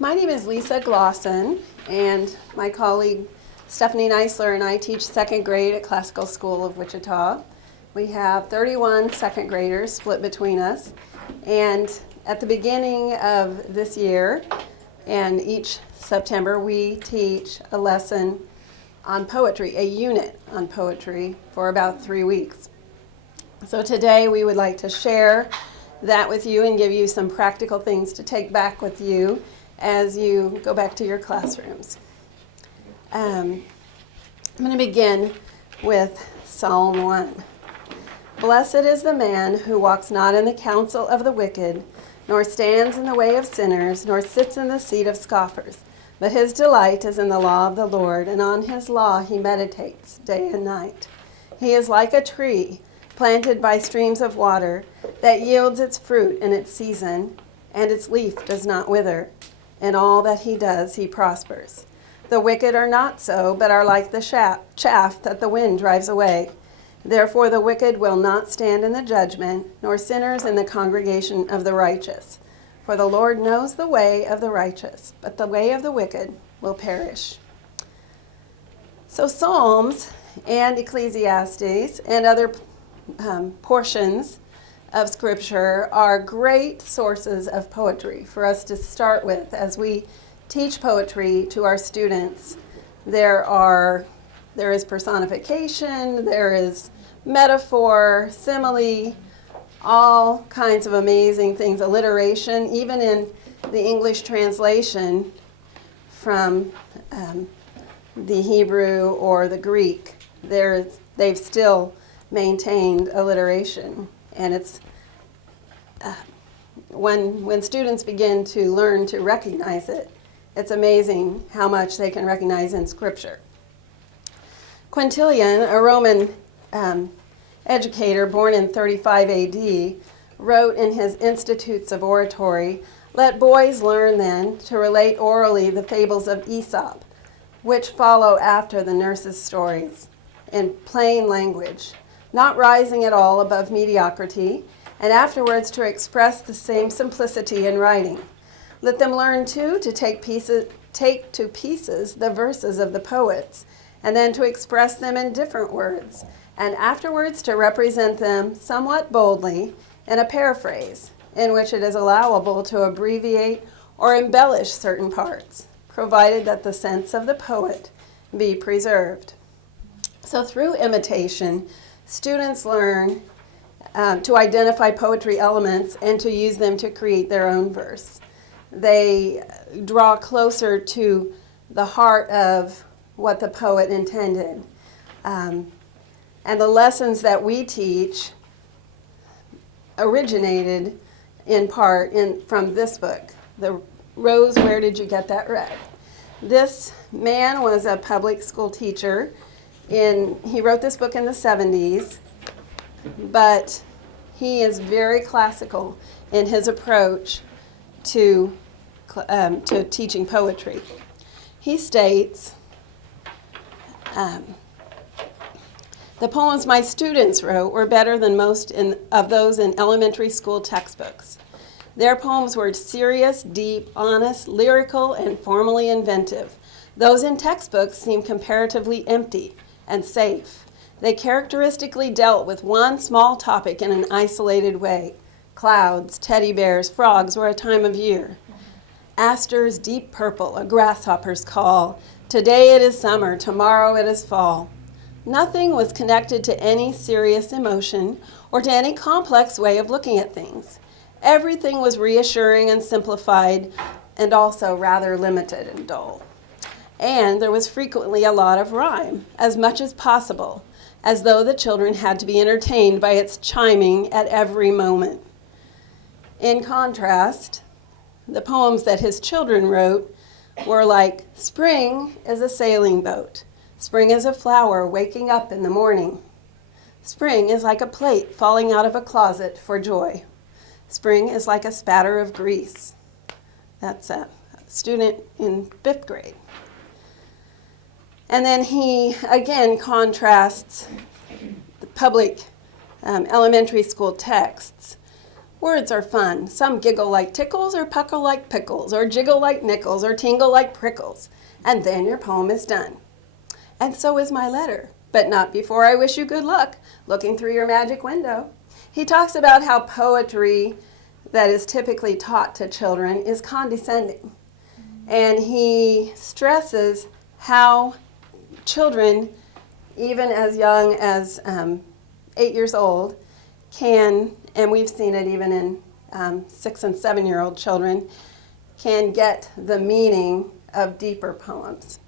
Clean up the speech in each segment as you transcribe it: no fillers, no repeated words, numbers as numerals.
My name is Lisa Glosson, and my colleague Stephanie Neisler and I teach second grade at Classical School of Wichita. We have 31 second graders split between us, and at the beginning of this year and each September we teach a lesson on poetry, a unit on poetry for about 3 weeks. So today we would like to share that with you and give you some practical things to take back with you as you go back to your classrooms. I'm going to begin with Psalm 1. Blessed is the man who walks not in the counsel of the wicked, nor stands in the way of sinners, nor sits in the seat of scoffers. But his delight is in the law of the Lord, and on his law he meditates day and night. He is like a tree planted by streams of water that yields its fruit in its season, and its leaf does not wither. In all that he does, he prospers. The wicked are not so, but are like the chaff that the wind drives away. Therefore the wicked will not stand in the judgment, nor sinners in the congregation of the righteous. For the Lord knows the way of the righteous, but the way of the wicked will perish. So Psalms and Ecclesiastes and other portions of Scripture are great sources of poetry for us to start with as we teach poetry to our students. There is personification, there is metaphor, simile, all kinds of amazing things, alliteration, even in the English translation from the Hebrew or the Greek, they've still maintained alliteration. And it's when students begin to learn to recognize it, it's amazing how much they can recognize in Scripture. Quintilian, a Roman educator born in 35 AD, wrote in his Institutes of Oratory, "Let boys learn then to relate orally the fables of Aesop, which follow after the nurse's stories, in plain language, not rising at all above mediocrity, and afterwards to express the same simplicity in writing. Let them learn, too, to take to pieces the verses of the poets, and then to express them in different words, and afterwards to represent them somewhat boldly in a paraphrase, in which it is allowable to abbreviate or embellish certain parts, provided that the sense of the poet be preserved." So through imitation, students learn to identify poetry elements and to use them to create their own verse. They draw closer to the heart of what the poet intended. And the lessons that we teach originated in part from this book. Rose, where did you get that read? This man was a public school teacher. He wrote this book in the 70s, but he is very classical in his approach to teaching poetry. He states, "The poems my students wrote were better than most of those in elementary school textbooks. Their poems were serious, deep, honest, lyrical, and formally inventive. Those in textbooks seemed comparatively empty and safe. They characteristically dealt with one small topic in an isolated way. Clouds, teddy bears, frogs were a time of year. Asters deep purple, a grasshopper's call. Today it is summer, tomorrow it is fall. Nothing was connected to any serious emotion or to any complex way of looking at things. Everything was reassuring and simplified, and also rather limited and dull. And there was frequently a lot of rhyme, as much as possible, as though the children had to be entertained by its chiming at every moment." In contrast, the poems that his children wrote were like, "Spring is a sailing boat. Spring is a flower waking up in the morning. Spring is like a plate falling out of a closet for joy. Spring is like a spatter of grease." That's a student in 5th grade. And then he again contrasts the public elementary school texts Words are fun. Some giggle like tickles, or puckle like pickles, or jiggle like nickels, or tingle like prickles. And then your poem is done. And so is my letter, but not before I wish you good luck, looking through your magic window. He talks about how poetry that is typically taught to children is condescending. And he stresses how children, even as young as 8 years old, can, and we've seen it even in 6 and 7-year-old children, can get the meaning of deeper poems.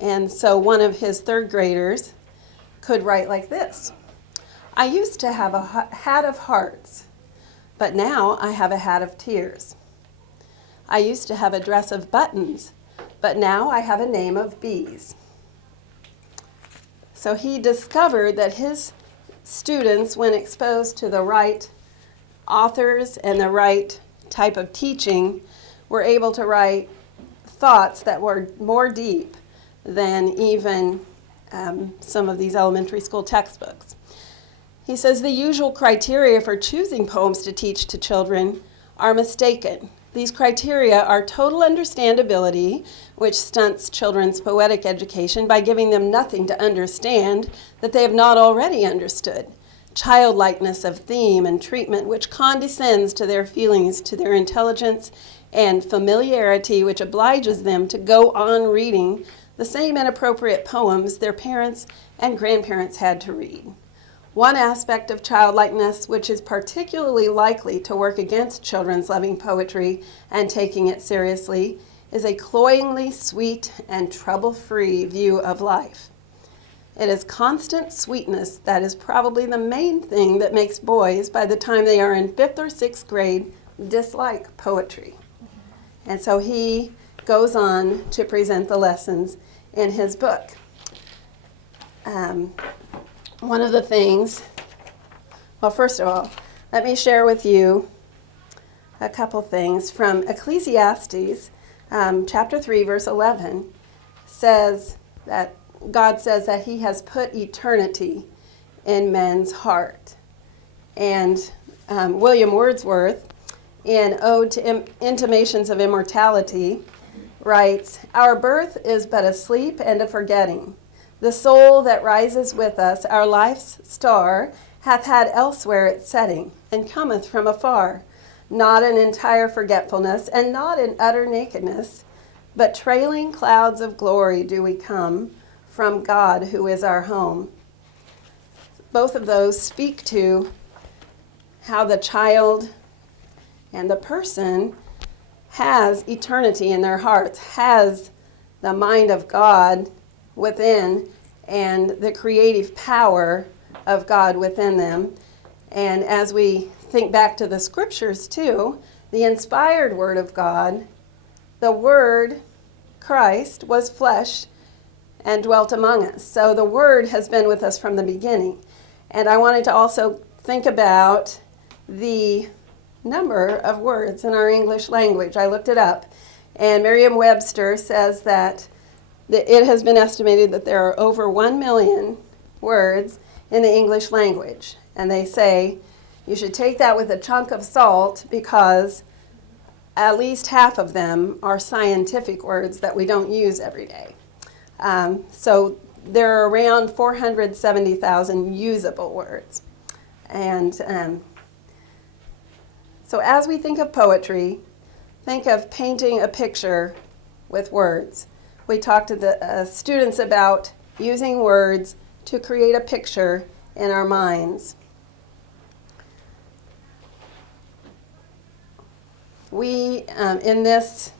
And so one of his third graders could write like this: I used to have a hat of hearts, but now I have a hat of tears. I used to have a dress of buttons, but now I have a name of bees. So he discovered that his students, when exposed to the right authors and the right type of teaching, were able to write thoughts that were more deep than even some of these elementary school textbooks. He says the usual criteria for choosing poems to teach to children are mistaken. These criteria are total understandability, which stunts children's poetic education by giving them nothing to understand that they have not already understood, childlikeness of theme and treatment, which condescends to their feelings, to their intelligence, and familiarity, which obliges them to go on reading the same inappropriate poems their parents and grandparents had to read. One aspect of childlikeness which is particularly likely to work against children's loving poetry and taking it seriously is a cloyingly sweet and trouble-free view of life. It is constant sweetness that is probably the main thing that makes boys, by the time they are in 5th or 6th grade, dislike poetry. And so he goes on to present the lessons in his book. One of the things, well, first of all, let me share with you a couple things from Ecclesiastes, chapter 3, verse 11, says that God says that he has put eternity in men's heart. And William Wordsworth, in Ode to Intimations of Immortality, writes, our birth is but a sleep and a forgetting. The soul that rises with us, our life's star, hath had elsewhere its setting, and cometh from afar. Not in entire forgetfulness, and not in utter nakedness, but trailing clouds of glory do we come from God who is our home. Both of those speak to how the child and the person has eternity in their hearts, has the mind of God within and the creative power of God within them. And as we think back to the scriptures too, the inspired word of God, the word Christ was flesh and dwelt among us. So the word has been with us from the beginning. And I wanted to also think about the number of words in our English language. I looked it up, and Merriam-Webster says that it has been estimated that there are over 1 million words in the English language. And they say you should take that with a chunk of salt because at least half of them are scientific words that we don't use every day. So there are around 470,000 usable words. And so as we think of poetry, think of painting a picture with words. We talked to the students about using words to create a picture in our minds. We, in this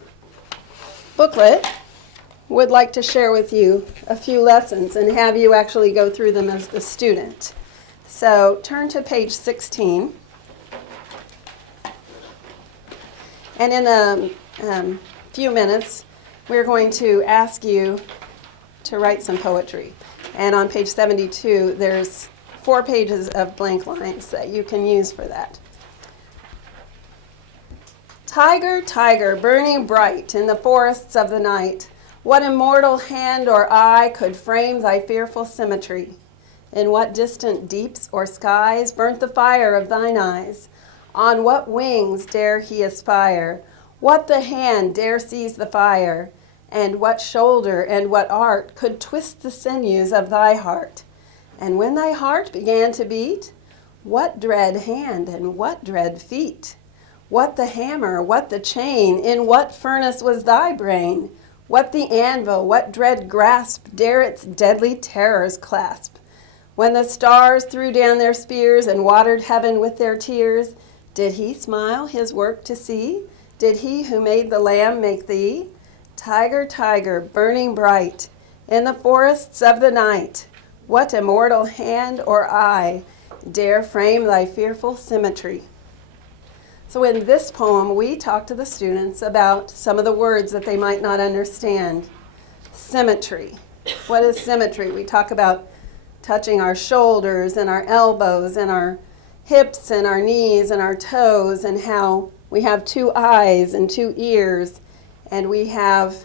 booklet, would like to share with you a few lessons and have you actually go through them as the student. So turn to page 16. And in a few minutes, we're going to ask you to write some poetry. And on page 72, there's 4 pages of blank lines that you can use for that. Tiger, tiger, burning bright in the forests of the night, what immortal hand or eye could frame thy fearful symmetry? In what distant deeps or skies burnt the fire of thine eyes? On what wings dare he aspire? What the hand dare seize the fire? And what shoulder and what art could twist the sinews of thy heart? And when thy heart began to beat, what dread hand and what dread feet? What the hammer, what the chain, in what furnace was thy brain? What the anvil, what dread grasp dare its deadly terrors clasp? When the stars threw down their spears and watered heaven with their tears, did he smile his work to see? Did he who made the lamb make thee? Tiger, tiger, burning bright in the forests of the night, what immortal hand or eye dare frame thy fearful symmetry? So in this poem, we talk to the students about some of the words that they might not understand. Symmetry. What is symmetry? We talk about touching our shoulders and our elbows and our hips and our knees and our toes, and how we have two eyes and two ears, and we have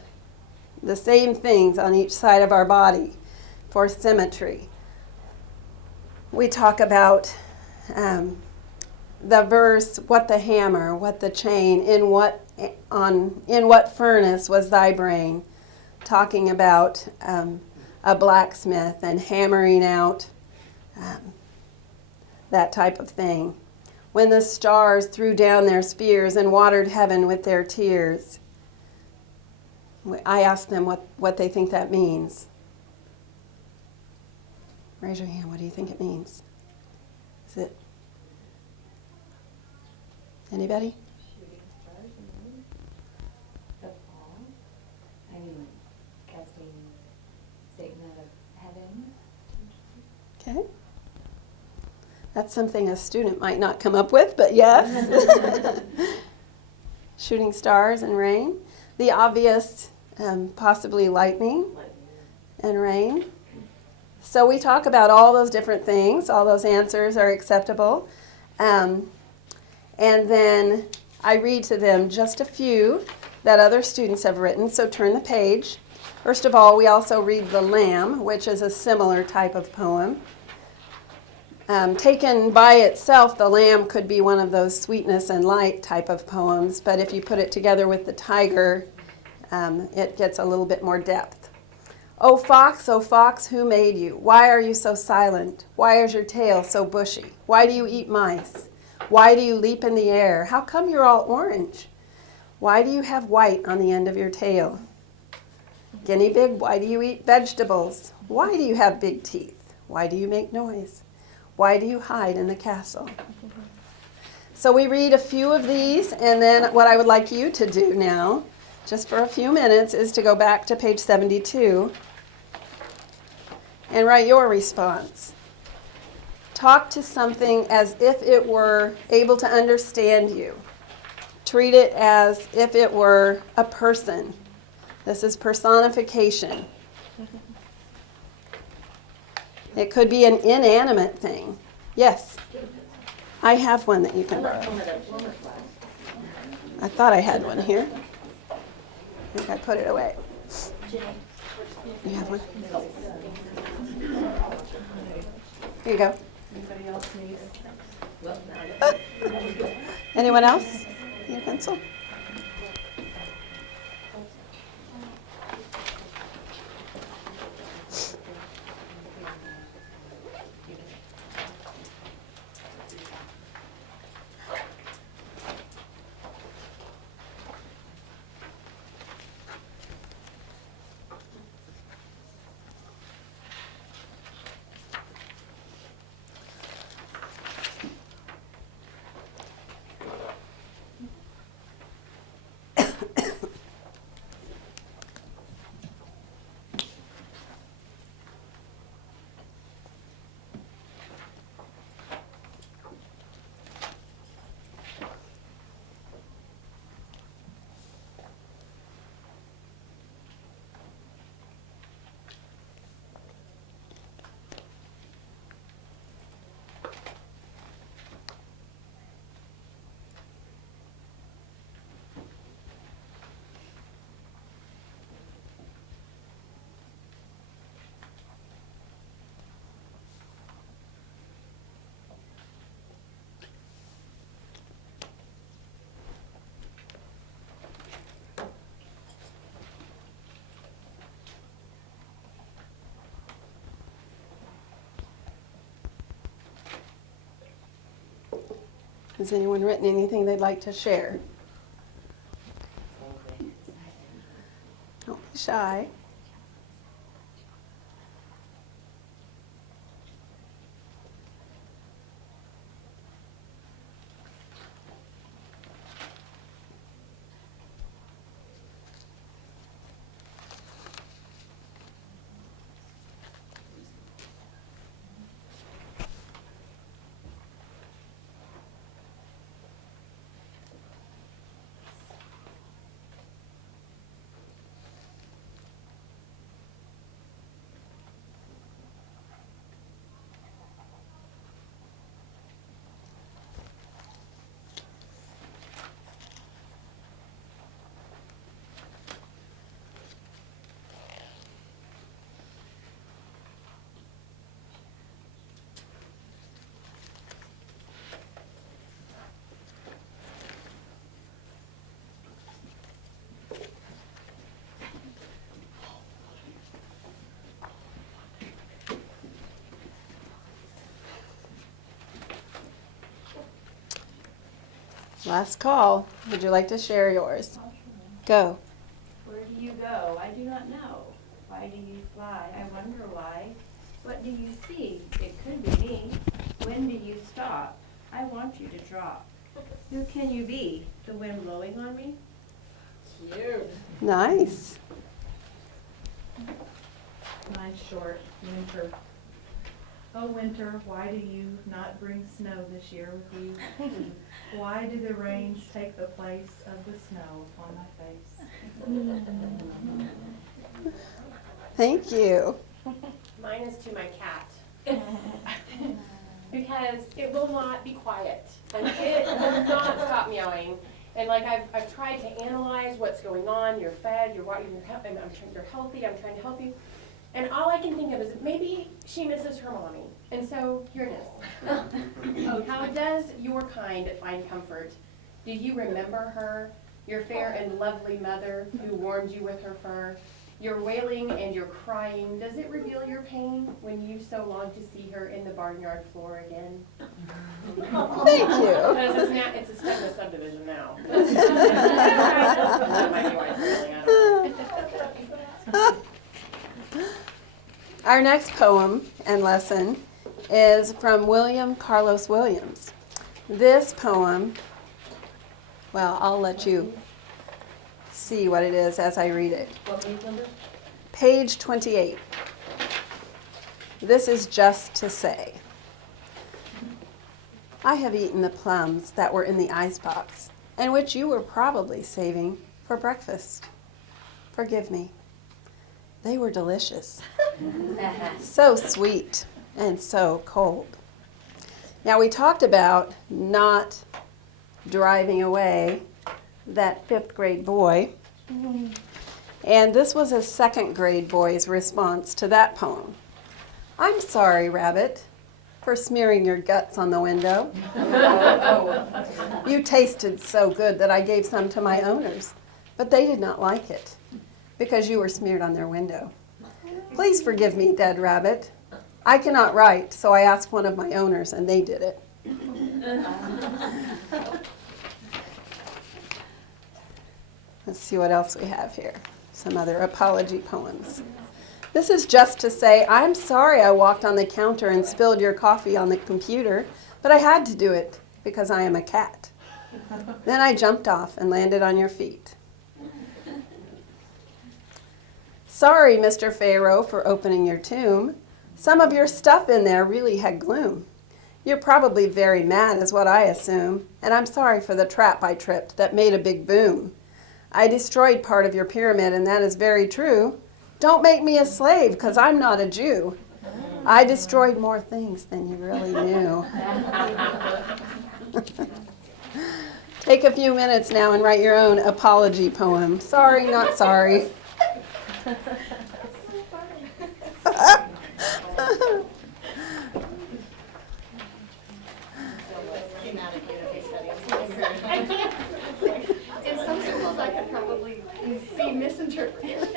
the same things on each side of our body for symmetry. We talk about the verse, what the hammer, what the chain, in what furnace was thy brain, talking about a blacksmith and hammering out that type of thing. When the stars threw down their spears and watered heaven with their tears. I asked them what they think that means. Raise your hand. What do you think it means? Is it anybody? Shooting stars and the fall. I mean, casting Satan out of heaven. Okay. That's something a student might not come up with, but yes. Shooting stars and rain. The obvious, possibly lightning and rain. So we talk about all those different things. All those answers are acceptable. And then I read to them just a few that other students have written. So turn the page. First of all, we also read The Lamb, which is a similar type of poem. Taken by itself, The Lamb could be one of those sweetness and light type of poems, but if you put it together with the tiger, it gets a little bit more depth. O fox, who made you? Why are you so silent? Why is your tail so bushy? Why do you eat mice? Why do you leap in the air? How come you're all orange? Why do you have white on the end of your tail? Guinea pig, why do you eat vegetables? Why do you have big teeth? Why do you make noise? Why do you hide in the castle? So we read a few of these, and then what I would like you to do now, just for a few minutes, is to go back to page 72 and write your response. Talk to something as if it were able to understand you. Treat it as if it were a person. This is personification. It could be an inanimate thing. Yes? I have one that you can borrow. I thought I had one here. I think I put it away. You have one? Here you go. Anybody else need Anyone else? Need a pencil? Has anyone written anything they'd like to share? Don't be shy. Last call. Would you like to share yours? Go. Where do you go? I do not know. Why do you fly? I wonder why. What do you see? It could be me. When do you stop? I want you to drop. Who can you be? The wind blowing on me? Cute. Nice. Mine's short. Winter. Oh, winter, why do you not bring snow this year with you? Why do the rains take the place of the snow upon my face? Thank you. Mine is to my cat. Because it will not be quiet. And it will not stop meowing. And like I've tried to analyze what's going on. You're fed, you're healthy, I'm trying to help you. And all I can think of is maybe she misses her mommy. And so here it is. How does your kind find comfort? Do you remember her, your fair and lovely mother who warmed you with her fur? Your wailing and your crying, does it reveal your pain when you so long to see her in the barnyard floor again? Thank you. Because it's a step of subdivision now. That might be why it's wailing, I don't know. Our next poem and lesson is from William Carlos Williams. This poem, well, I'll let you see what it is as I read it. What page number? Page 28. This is just to say. I have eaten the plums that were in the icebox and which you were probably saving for breakfast. Forgive me. They were delicious. So sweet and so cold. Now we talked about not driving away that 5th grade boy. And this was a 2nd grade boy's response to that poem. I'm sorry, Rabbit, for smearing your guts on the window. You tasted so good that I gave some to my owners, but they did not like it because you were smeared on their window. Please forgive me, dead rabbit. I cannot write, so I asked one of my owners, and they did it. Let's see what else we have here. Some other apology poems. This is just to say, I'm sorry I walked on the counter and spilled your coffee on the computer, but I had to do it because I am a cat. Then I jumped off and landed on your feet. Sorry, Mr. Pharaoh, for opening your tomb. Some of your stuff in there really had gloom. You're probably very mad is what I assume, and I'm sorry for the trap I tripped that made a big boom. I destroyed part of your pyramid, and that is very true. Don't make me a slave, because I'm not a Jew. I destroyed more things than you really knew. Take a few minutes now and write your own apology poem. Sorry, not sorry. In some schools, I could probably be misinterpreted.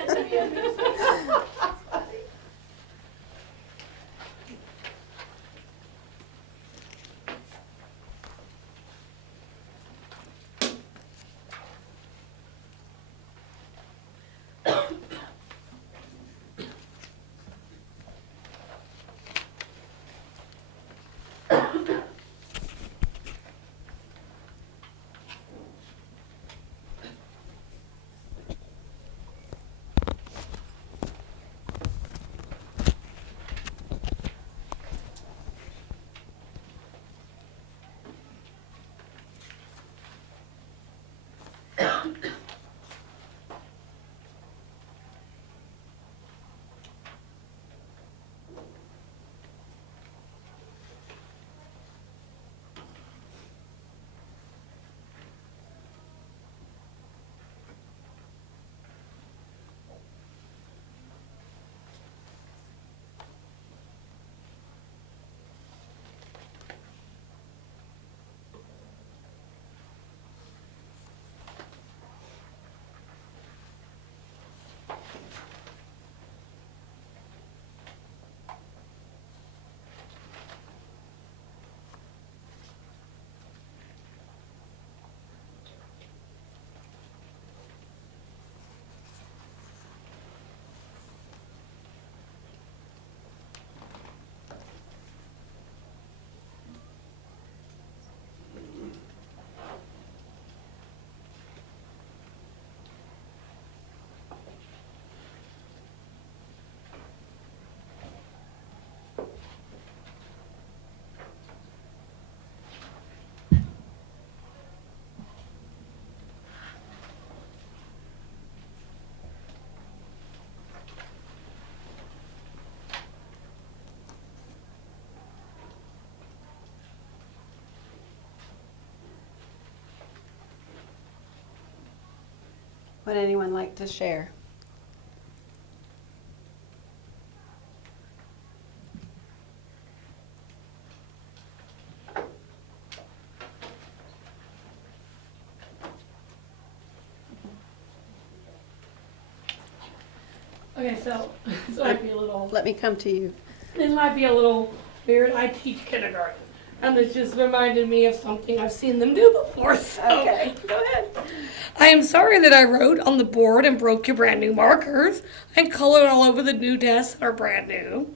Would anyone like to share? Okay, so this might be a little, Let me come to you. this might be a little weird. I teach kindergarten, and this just reminded me of something I've seen them do before. So Okay, go ahead. I am sorry that I wrote on the board and broke your brand new markers and colored all over the new desks that are brand new.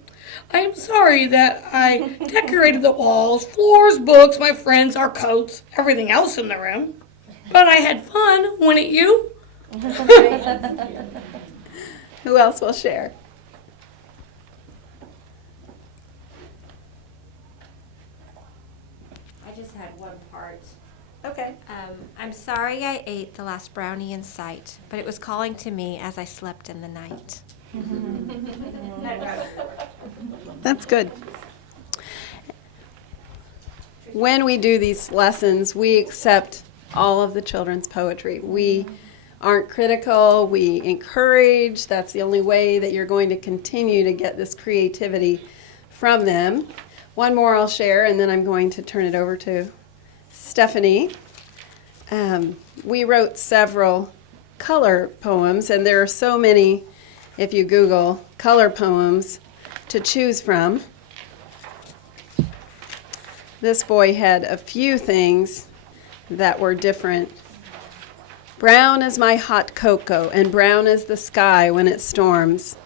I am sorry that I decorated the walls, floors, books, my friends, our coats, everything else in the room. But I had fun, wouldn't you? Who else will share? I just had one part. Okay. I'm sorry I ate the last brownie in sight, but it was calling to me as I slept in the night. That's good. When we do these lessons, we accept all of the children's poetry. We aren't critical, we encourage. That's the only way that you're going to continue to get this creativity from them. One more I'll share, and then I'm going to turn it over to Stephanie. We wrote several color poems, and there are so many, if you Google color poems, to choose from. This boy had a few things that were different. Brown is my hot cocoa, and brown is the sky when it storms.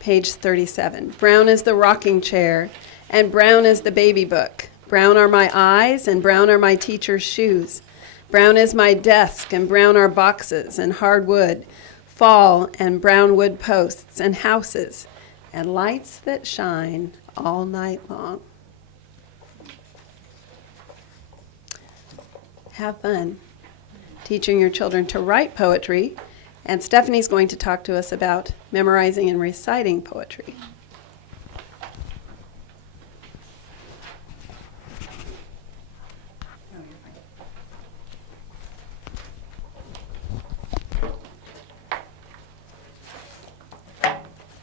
Page 37. Brown is the rocking chair, and brown is the baby book. Brown are my eyes, and brown are my teacher's shoes. Brown is my desk, and brown are boxes and hardwood, fall and brown wood posts and houses, and lights that shine all night long. Have fun teaching your children to write poetry, and Stephanie's going to talk to us about memorizing and reciting poetry.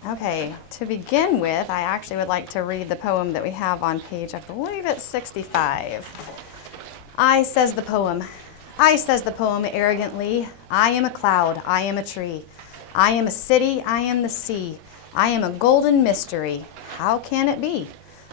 Okay, to begin with, I actually would like to read the poem that we have on page, I believe it's 65. I, says the poem, arrogantly, I am a cloud, I am a tree. I am a city, I am the sea. I am a golden mystery. How can it be?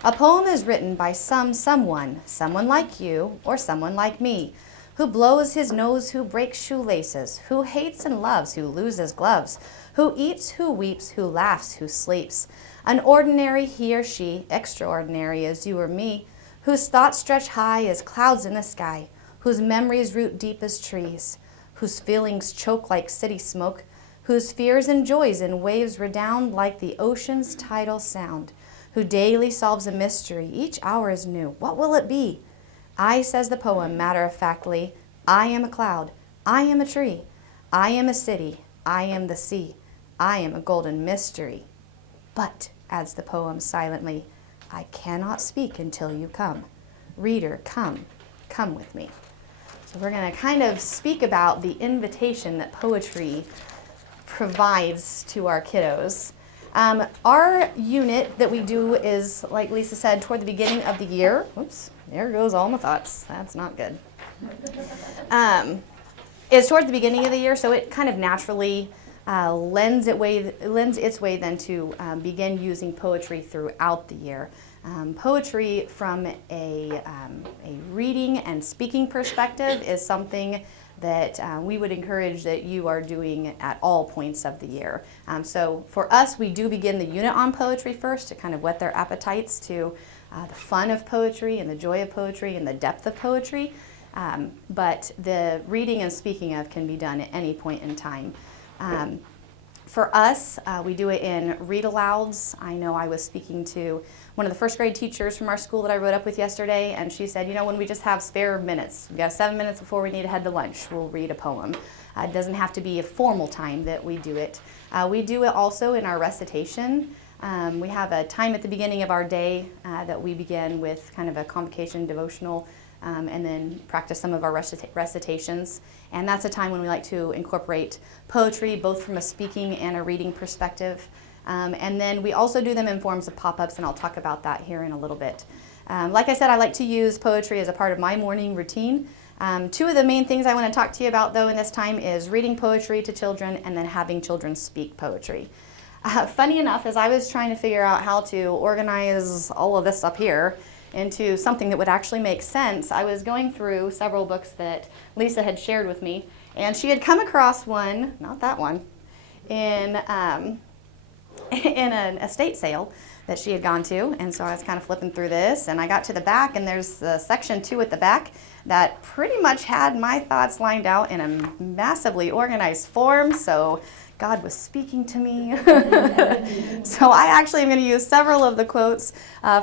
A poem is written by someone like you or someone like me, who blows his nose, who breaks shoelaces, who hates and loves, who loses gloves, who eats, who weeps, who laughs, who sleeps. An ordinary he or she, extraordinary as you or me, whose thoughts stretch high as clouds in the sky, whose memories root deep as trees, whose feelings choke like city smoke, whose fears and joys in waves redound like the ocean's tidal sound, who daily solves a mystery, each hour is new. What will it be? I, says the poem, matter-of-factly, I am a cloud, I am a tree, I am a city, I am the sea, I am a golden mystery. But, adds the poem silently, I cannot speak until you come. Reader, come with me. So we're going to kind of speak about the invitation that poetry provides to our kiddos. Our unit that we do is, like Lisa said, toward the beginning of the year. Oops, there goes all my thoughts. That's not good. It's toward the beginning of the year, so it kind of naturally lends its way then to begin using poetry throughout the year. Poetry from a reading and speaking perspective is something that we would encourage that you are doing at all points of the year. So for us, we do begin the unit on poetry first to kind of whet their appetites to the fun of poetry and the joy of poetry and the depth of poetry. But the reading and speaking of can be done at any point in time. For us, we do it in read-alouds. I know I was speaking to one of the first grade teachers from our school that I rode up with yesterday, and she said, you know, when we just have spare minutes, we got 7 minutes before we need to head to lunch, we'll read a poem. It doesn't have to be a formal time that we do it. We do it also in our recitation. We have a time at the beginning of our day that we begin with kind of a convocation devotional and then practice some of our recitations. And that's a time when we like to incorporate poetry, both from a speaking and a reading perspective. And then we also do them in forms of pop-ups, and I'll talk about that here in a little bit. Like I said, I like to use poetry as a part of my morning routine. Two of the main things I want to talk to you about, though, in this time is reading poetry to children and then having children speak poetry. Funny enough, as I was trying to figure out how to organize all of this up here into something that would actually make sense, I was going through several books that Lisa had shared with me, and she had come across one, not that one, in an estate sale that she had gone to. And so I was kind of flipping through this, and I got to the back, and there's section 2 at the back that pretty much had my thoughts lined out in a massively organized form. So God was speaking to me. So I actually am going to use several of the quotes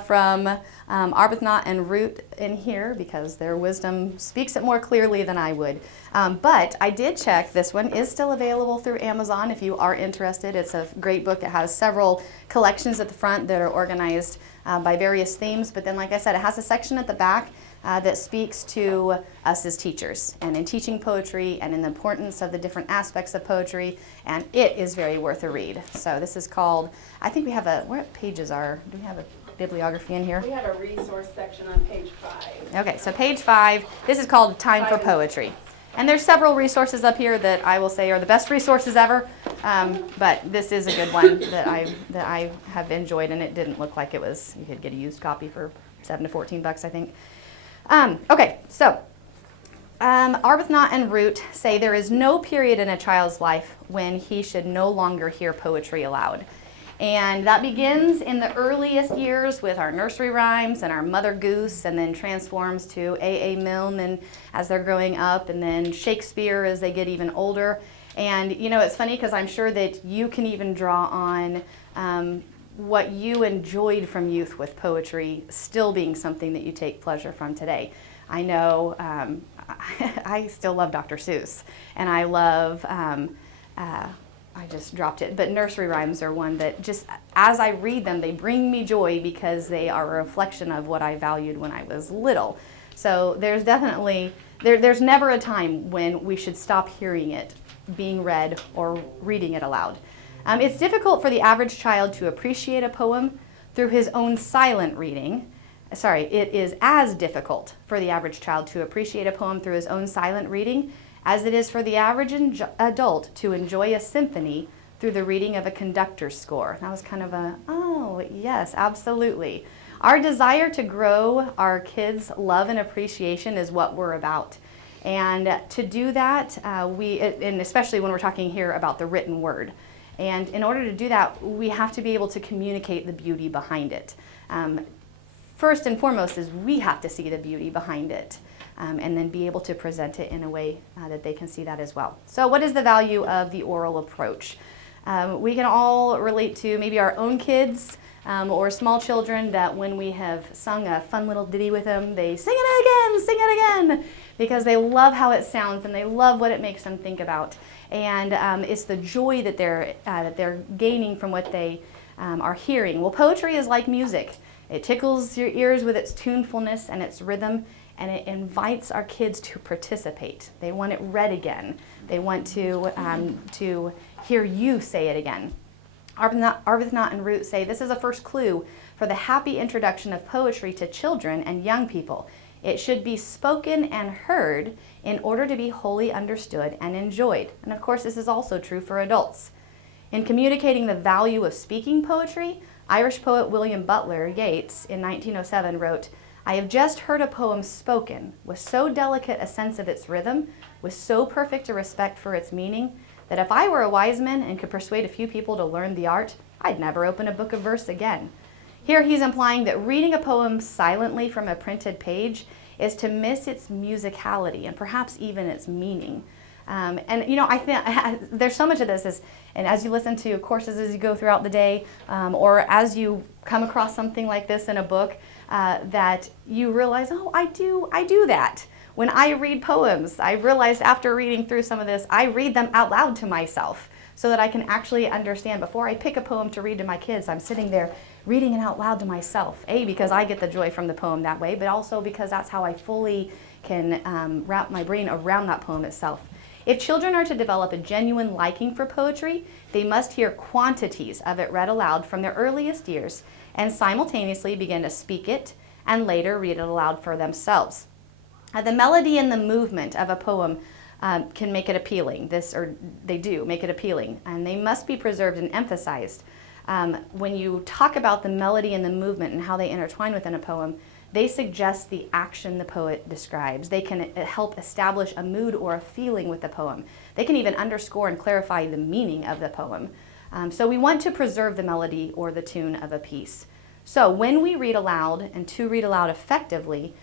from Arbuthnot and Root in here because their wisdom speaks it more clearly than I would. But I did check. This one is still available through Amazon if you are interested. It's a great book. It has several collections at the front that are organized by various themes. But then, like I said, it has a section at the back that speaks to us as teachers and in teaching poetry and in the importance of the different aspects of poetry, and it is very worth a read. So this is called, I think we have what pages are, do we have a bibliography in here? We have a resource section on page 5. Okay, so page 5, this is called Time for Poetry. And there's several resources up here that I will say are the best resources ever, but this is a good one that I have enjoyed, and it didn't look like it was, you could get a used copy for $7 to $14, I think. Okay, so Arbuthnot and Root say there is no period in a child's life when he should no longer hear poetry aloud. And that begins in the earliest years with our nursery rhymes and our Mother Goose, and then transforms to A.A. Milne and as they're growing up, and then Shakespeare as they get even older. And you know, it's funny because I'm sure that you can even draw on what you enjoyed from youth with poetry still being something that you take pleasure from today. I know I still love Dr. Seuss, and I love, I just dropped it, but nursery rhymes are one that just, as I read them, they bring me joy because they are a reflection of what I valued when I was little. So there's definitely, there's never a time when we should stop hearing it being read or reading it aloud. It's difficult for the average child to appreciate a poem through his own silent reading. It is as difficult for the average child to appreciate a poem through his own silent reading as it is for the average adult to enjoy a symphony through the reading of a conductor's score. That was kind of a, oh, yes, absolutely. Our desire to grow our kids' love and appreciation is what we're about. And to do that, and especially when we're talking here about the written word, and in order to do that, we have to be able to communicate the beauty behind it. First and foremost is we have to see the beauty behind it, and then be able to present it in a way that they can see that as well. So what is the value of the oral approach? We can all relate to maybe our own kids or small children that when we have sung a fun little ditty with them, they sing it again, because they love how it sounds and they love what it makes them think about. And it's the joy that they're gaining from what they are hearing. Well, poetry is like music. It tickles your ears with its tunefulness and its rhythm, and it invites our kids to participate. They want it read again. They want to hear you say it again. Arbuthnot and Root say this is a first clue for the happy introduction of poetry to children and young people. It should be spoken and heard in order to be wholly understood and enjoyed. And of course, this is also true for adults. In communicating the value of speaking poetry, Irish poet William Butler Yeats in 1907 wrote, "I have just heard a poem spoken with so delicate a sense of its rhythm, with so perfect a respect for its meaning, that if I were a wise man and could persuade a few people to learn the art, I'd never open a book of verse again." Here he's implying that reading a poem silently from a printed page is to miss its musicality and perhaps even its meaning. And you know, I think there's so much of this, and as you listen to courses as you go throughout the day, or as you come across something like this in a book, that you realize, oh, I do that. When I read poems, I realized after reading through some of this, I read them out loud to myself. so that I can actually understand. Before I pick a poem to read to my kids, I'm sitting there reading it out loud to myself. Because I get the joy from the poem that way, but also because that's how I fully can wrap my brain around that poem itself. If children are to develop a genuine liking for poetry, they must hear quantities of it read aloud from their earliest years and simultaneously begin to speak it and later read it aloud for themselves. The melody and the movement of a poem can make it appealing. They do make it appealing, and they must be preserved and emphasized. When you talk about the melody and the movement and how they intertwine within a poem, they suggest the action the poet describes. They can help establish a mood or a feeling with the poem. They can even underscore and clarify the meaning of the poem. So we want to preserve the melody or the tune of a piece. So when we read aloud, and to read aloud effectively,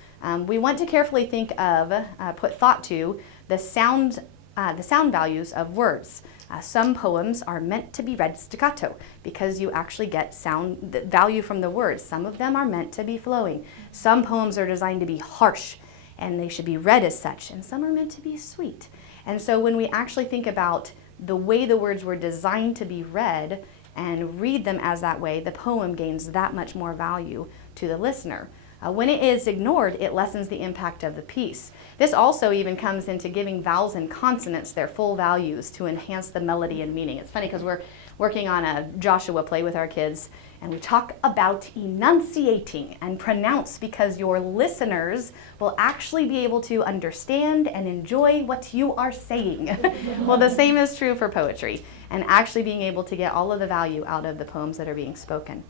we want to carefully think of, put thought to, the sound values of words. Some poems are meant to be read staccato because you actually get sound value from the words. Some of them are meant to be flowing. Some poems are designed to be harsh and they should be read as such, and some are meant to be sweet. And so when we actually think about the way the words were designed to be read and read them as that way, the poem gains that much more value to the listener. When it is ignored, it lessens the impact of the piece. This also even comes into giving vowels and consonants their full values to enhance the melody and meaning. It's funny because we're working on a Joshua play with our kids, and we talk about enunciating and pronounce because your listeners will actually be able to understand and enjoy what you are saying. Well, the same is true for poetry, and actually being able to get all of the value out of the poems that are being spoken.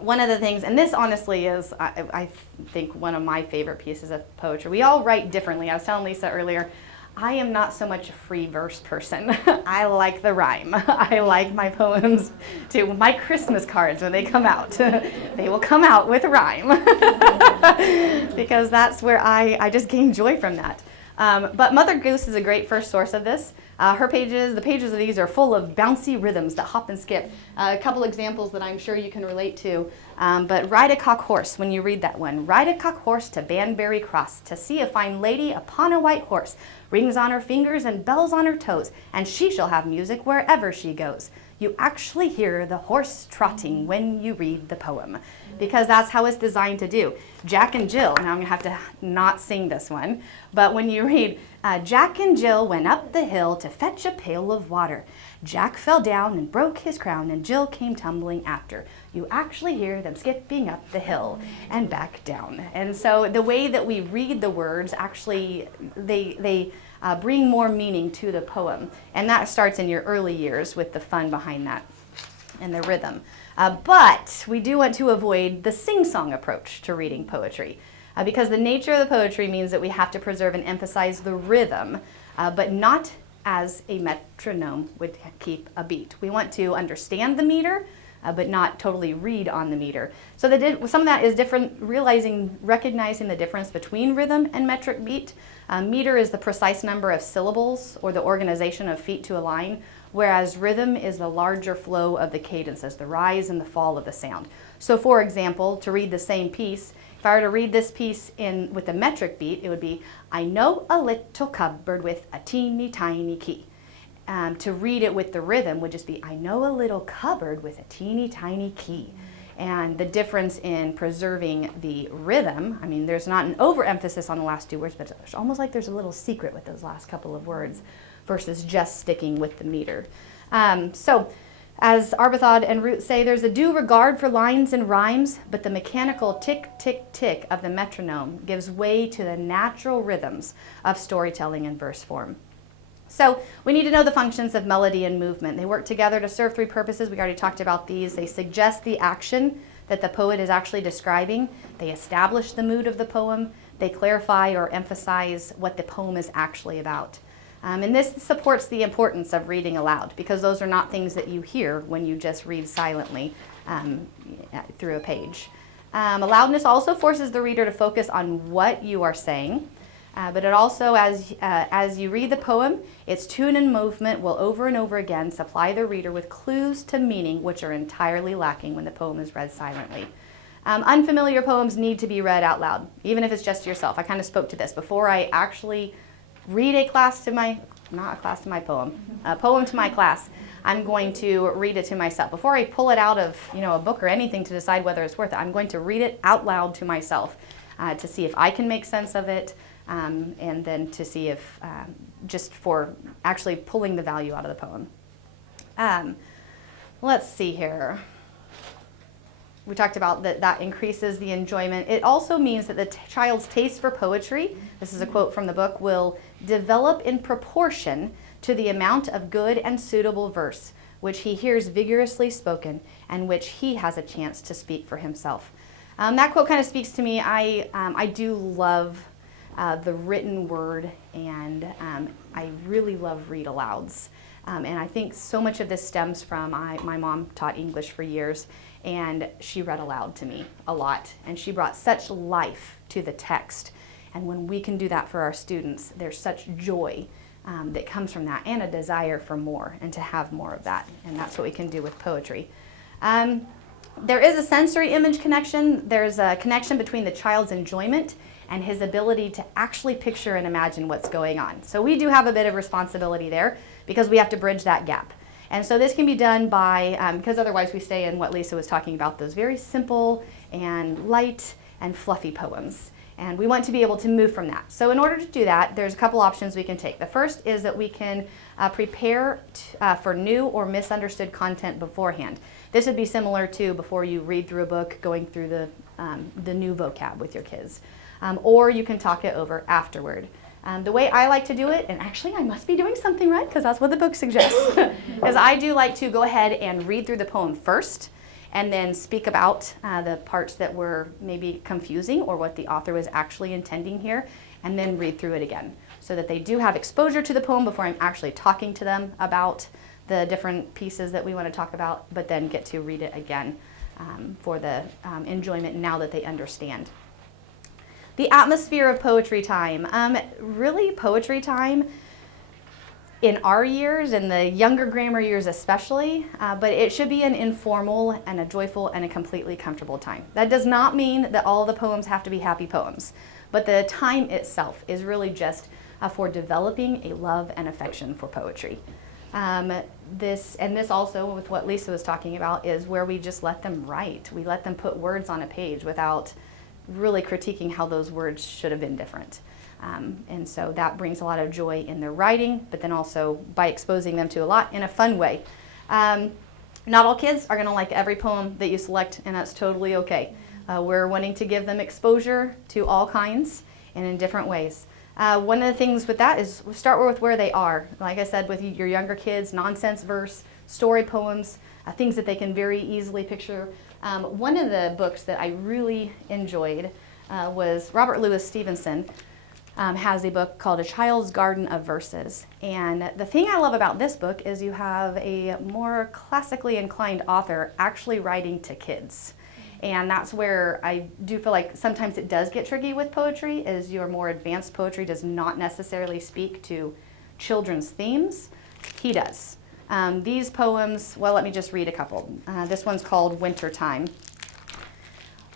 One of the things, and this honestly is, I think, one of my favorite pieces of poetry. We all write differently. I was telling Lisa earlier, I am not so much a free verse person. I like the rhyme. I like my poems too. My Christmas cards, when they come out, they will come out with rhyme because that's where I just gain joy from that. But Mother Goose is a great first source of this. The pages of these are full of bouncy rhythms that hop and skip. A couple examples that I'm sure you can relate to. But ride a cock horse, when you read that one. Ride a cock horse to Banbury Cross, to see a fine lady upon a white horse, rings on her fingers and bells on her toes, and she shall have music wherever she goes. You actually hear the horse trotting when you read the poem, because that's how it's designed to do. Jack and Jill, now I'm going to have to not sing this one, but when you read, Jack and Jill went up the hill to fetch a pail of water. Jack fell down and broke his crown, and Jill came tumbling after. You actually hear them skipping up the hill and back down. And so the way that we read the words, actually, they bring more meaning to the poem. And that starts in your early years with the fun behind that and the rhythm. But we do want to avoid the sing-song approach to reading poetry. Because the nature of the poetry means that we have to preserve and emphasize the rhythm, but not as a metronome would keep a beat. We want to understand the meter, but not totally read on the meter. So some of that is recognizing the difference between rhythm and metric beat. Meter is the precise number of syllables or the organization of feet to a line, whereas rhythm is the larger flow of the cadences, the rise and the fall of the sound. So for example, to read the same piece, if I were to read this piece with the metric beat, it would be, I know a little cupboard with a teeny tiny key. To read it with the rhythm would just be, I know a little cupboard with a teeny tiny key. And the difference in preserving the rhythm, I mean, there's not an overemphasis on the last two words, but it's almost like there's a little secret with those last couple of words versus just sticking with the meter. So, as Arbuthnot and Root say, there's a due regard for lines and rhymes, but the mechanical tick, tick, tick of the metronome gives way to the natural rhythms of storytelling in verse form. So we need to know the functions of melody and movement. They work together to serve three purposes. We already talked about these. They suggest the action that the poet is actually describing. They establish the mood of the poem. They clarify or emphasize what the poem is actually about. And this supports the importance of reading aloud, because those are not things that you hear when you just read silently through a page. Loudness also forces the reader to focus on what you are saying, but it also, as you read the poem, its tune and movement will over and over again supply the reader with clues to meaning which are entirely lacking when the poem is read silently. Unfamiliar poems need to be read out loud, even if it's just to yourself. I kind of spoke to this. Before I actually read a class to my not a class to my poem, a poem to my class, I'm going to read it to myself. Before I pull it out of a book or anything to decide whether it's worth it, I'm going to read it out loud to myself to see if I can make sense of it, and then to see if, just for actually pulling the value out of the poem. Let's see here. We talked about that increases the enjoyment. It also means that the child's taste for poetry, this is a quote from the book, will develop in proportion to the amount of good and suitable verse which he hears vigorously spoken and which he has a chance to speak for himself. That quote kind of speaks to me. I do love the written word, and I really love read alouds. And I think so much of this stems from my mom taught English for years, and she read aloud to me a lot, and she brought such life to the text. And when we can do that for our students, there's such joy that comes from that, and a desire for more and to have more of that. And that's what we can do with poetry. There is a sensory image connection. There's a connection between the child's enjoyment and his ability to actually picture and imagine what's going on. So we do have a bit of responsibility there because we have to bridge that gap. And so this can be done by, because otherwise we stay in what Lisa was talking about, those very simple and light and fluffy poems. And we want to be able to move from that. So in order to do that, there's a couple options we can take. The first is that we can prepare for new or misunderstood content beforehand. This would be similar to before you read through a book, going through the new vocab with your kids. Or you can talk it over afterward. The way I like to do it, and actually I must be doing something right because that's what the book suggests, is I do like to go ahead and read through the poem first and then speak about the parts that were maybe confusing or what the author was actually intending here, and then read through it again so that they do have exposure to the poem before I'm actually talking to them about the different pieces that we want to talk about, but then get to read it again for the enjoyment now that they understand. The atmosphere of poetry time. Really, poetry time in our years, in the younger grammar years especially, but it should be an informal and a joyful and a completely comfortable time. That does not mean that all the poems have to be happy poems, but the time itself is really just for developing a love and affection for poetry. This also, with what Lisa was talking about, is where we just let them write. We let them put words on a page without really critiquing how those words should have been different. And so that brings a lot of joy in their writing, but then also by exposing them to a lot in a fun way. Not all kids are going to like every poem that you select, and that's totally okay. We're wanting to give them exposure to all kinds and in different ways. One of the things with that is start with where they are. Like I said, with your younger kids, nonsense verse, story poems, things that they can very easily picture. One of the books that I really enjoyed was Robert Louis Stevenson has a book called A Child's Garden of Verses. And the thing I love about this book is you have a more classically inclined author actually writing to kids. And that's where I do feel like sometimes it does get tricky with poetry, is your more advanced poetry does not necessarily speak to children's themes. He does. These poems, well, let me just read a couple. This one's called Wintertime.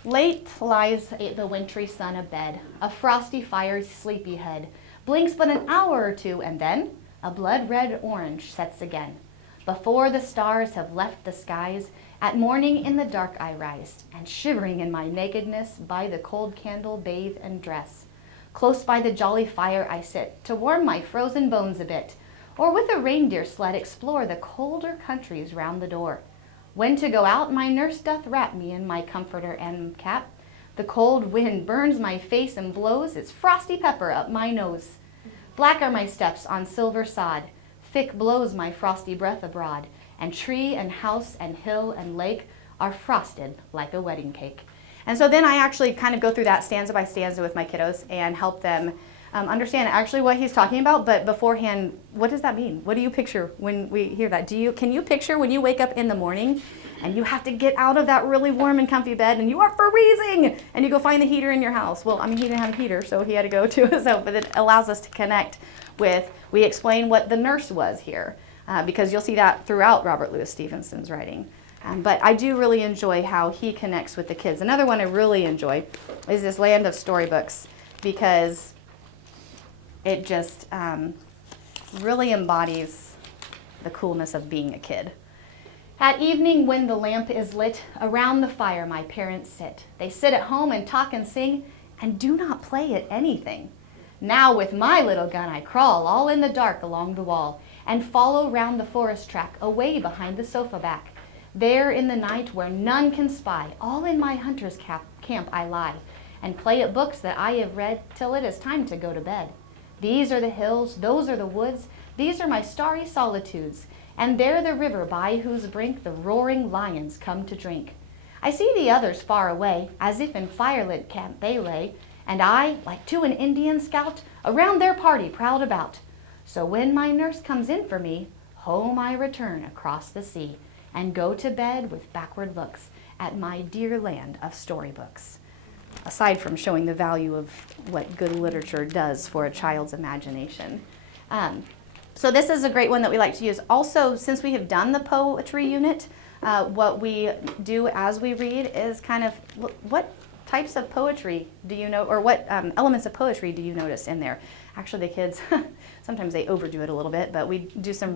Late lies the wintry sun abed, a frosty fire's sleepy head, blinks but an hour or two, and then a blood-red orange sets again. Before the stars have left the skies, at morning in the dark I rise, and shivering in my nakedness, by the cold candle bathe and dress. Close by the jolly fire I sit, to warm my frozen bones a bit, or with a reindeer sled explore the colder countries round the door. When to go out, my nurse doth wrap me in my comforter and cap. The cold wind burns my face and blows its frosty pepper up my nose. Black are my steps on silver sod, thick blows my frosty breath abroad, and tree and house and hill and lake are frosted like a wedding cake. And so then I actually kind of go through that stanza by stanza with my kiddos and help them understand actually what he's talking about, but beforehand, what does that mean? What do you picture when we hear that? Can you picture when you wake up in the morning and you have to get out of that really warm and comfy bed and you are freezing and you go find the heater in your house? Well, I mean, he didn't have a heater, so he had to go to it. So, but it allows us to connect with, we explain what the nurse was here, because you'll see that throughout Robert Louis Stevenson's writing. But I do really enjoy how he connects with the kids. Another one I really enjoy is this Land of Storybooks, because it just, really embodies the coolness of being a kid. At evening when the lamp is lit, around the fire my parents sit. They sit at home and talk and sing, and do not play at anything. Now with my little gun I crawl all in the dark along the wall, and follow round the forest track, away behind the sofa back. There in the night where none can spy, all in my hunter's camp I lie, and play at books that I have read, till it is time to go to bed. These are the hills, those are the woods, these are my starry solitudes, and there the river by whose brink the roaring lions come to drink. I see the others far away, as if in firelit camp they lay, and I, like to an Indian scout, around their party prowled about. So when my nurse comes in for me, home I return across the sea, and go to bed with backward looks at my dear land of storybooks. Aside from showing the value of what good literature does for a child's imagination. So this is a great one that we like to use. Also, since we have done the poetry unit, what we do as we read is kind of, what types of poetry do you know, or what elements of poetry do you notice in there? Actually, the kids, sometimes they overdo it a little bit, but we do some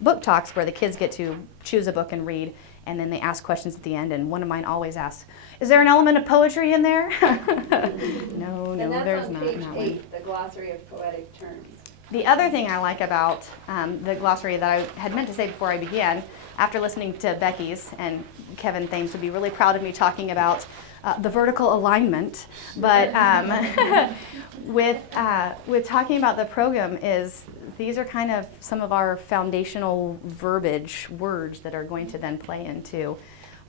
book talks where the kids get to choose a book and read, and then they ask questions at the end, and one of mine always asks, is there an element of poetry in there? No, And that's there's on not. page Not 8, the glossary of poetic terms. The other thing I like about the glossary that I had meant to say before I began, after listening to Becky's, and Kevin Thames would be really proud of me talking about the vertical alignment, but with talking about the program is these are kind of some of our foundational verbiage words that are going to then play into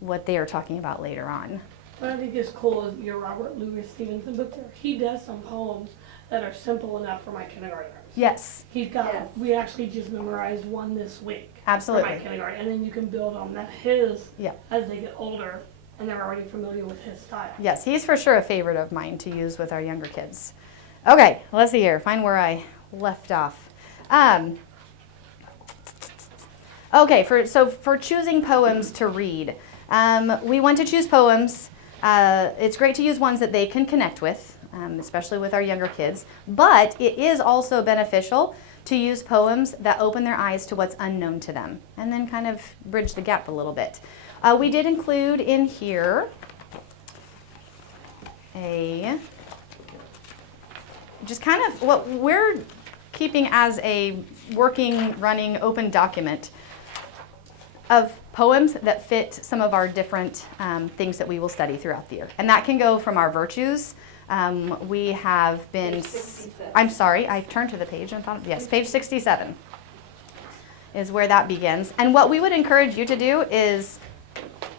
what they are talking about later on. What I think is cool is your Robert Louis Stevenson book there. He does some poems that are simple enough for my kindergartners. Yes, He's got, Yes. we actually just memorized one this week. absolutely. For my kindergarten, and then you can build on that, his, Yeah. as they get older, and they're already familiar with his style. Yes, he's for sure a favorite of mine to use with our younger kids. Okay, let's see here. Find where I left off. Okay, for choosing poems to read, we want to choose poems. It's great to use ones that they can connect with, especially with our younger kids. But it is also beneficial to use poems that open their eyes to what's unknown to them, and then kind of bridge the gap a little bit. We did include in here just kind of what we're keeping as a working, running, open document of poems that fit some of our different things that we will study throughout the year. And that can go from our virtues. We have been, Page 67. I'm sorry, I turned to the page and thought, yes, page 67 is where that begins. And what we would encourage you to do is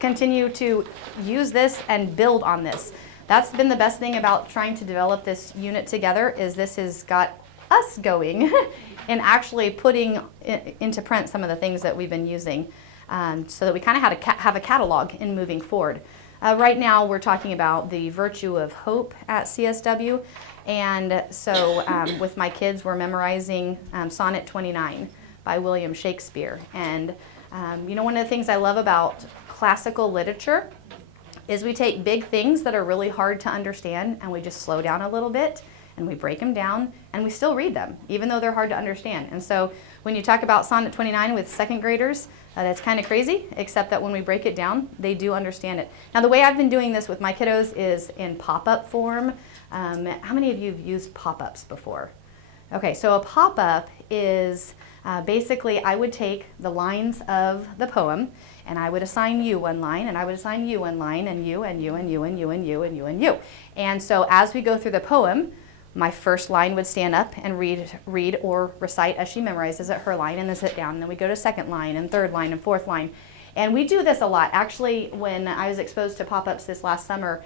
continue to use this and build on this. That's been the best thing about trying to develop this unit together, is this has got us going and actually putting into print some of the things that we've been using, so that we kind of have a catalog in moving forward. Right now we're talking about the virtue of hope at CSW, and so with my kids we're memorizing Sonnet 29 by William Shakespeare. And one of the things I love about classical literature is we take big things that are really hard to understand and we just slow down a little bit and we break them down and we still read them, even though they're hard to understand. And so when you talk about Sonnet 29 with second graders, that's kind of crazy, except that when we break it down, they do understand it. Now the way I've been doing this with my kiddos is in pop-up form. How many of you have used pop-ups before? Okay, so a pop-up is basically I would take the lines of the poem and I would assign you one line, and I would assign you one line, and you, and you, and you, and you, and you, and you, and you. And so as we go through the poem, my first line would stand up and read or recite as she memorizes it, her line, and then sit down. And then we go to second line, and third line, and fourth line. And we do this a lot. Actually, when I was exposed to pop-ups this last summer,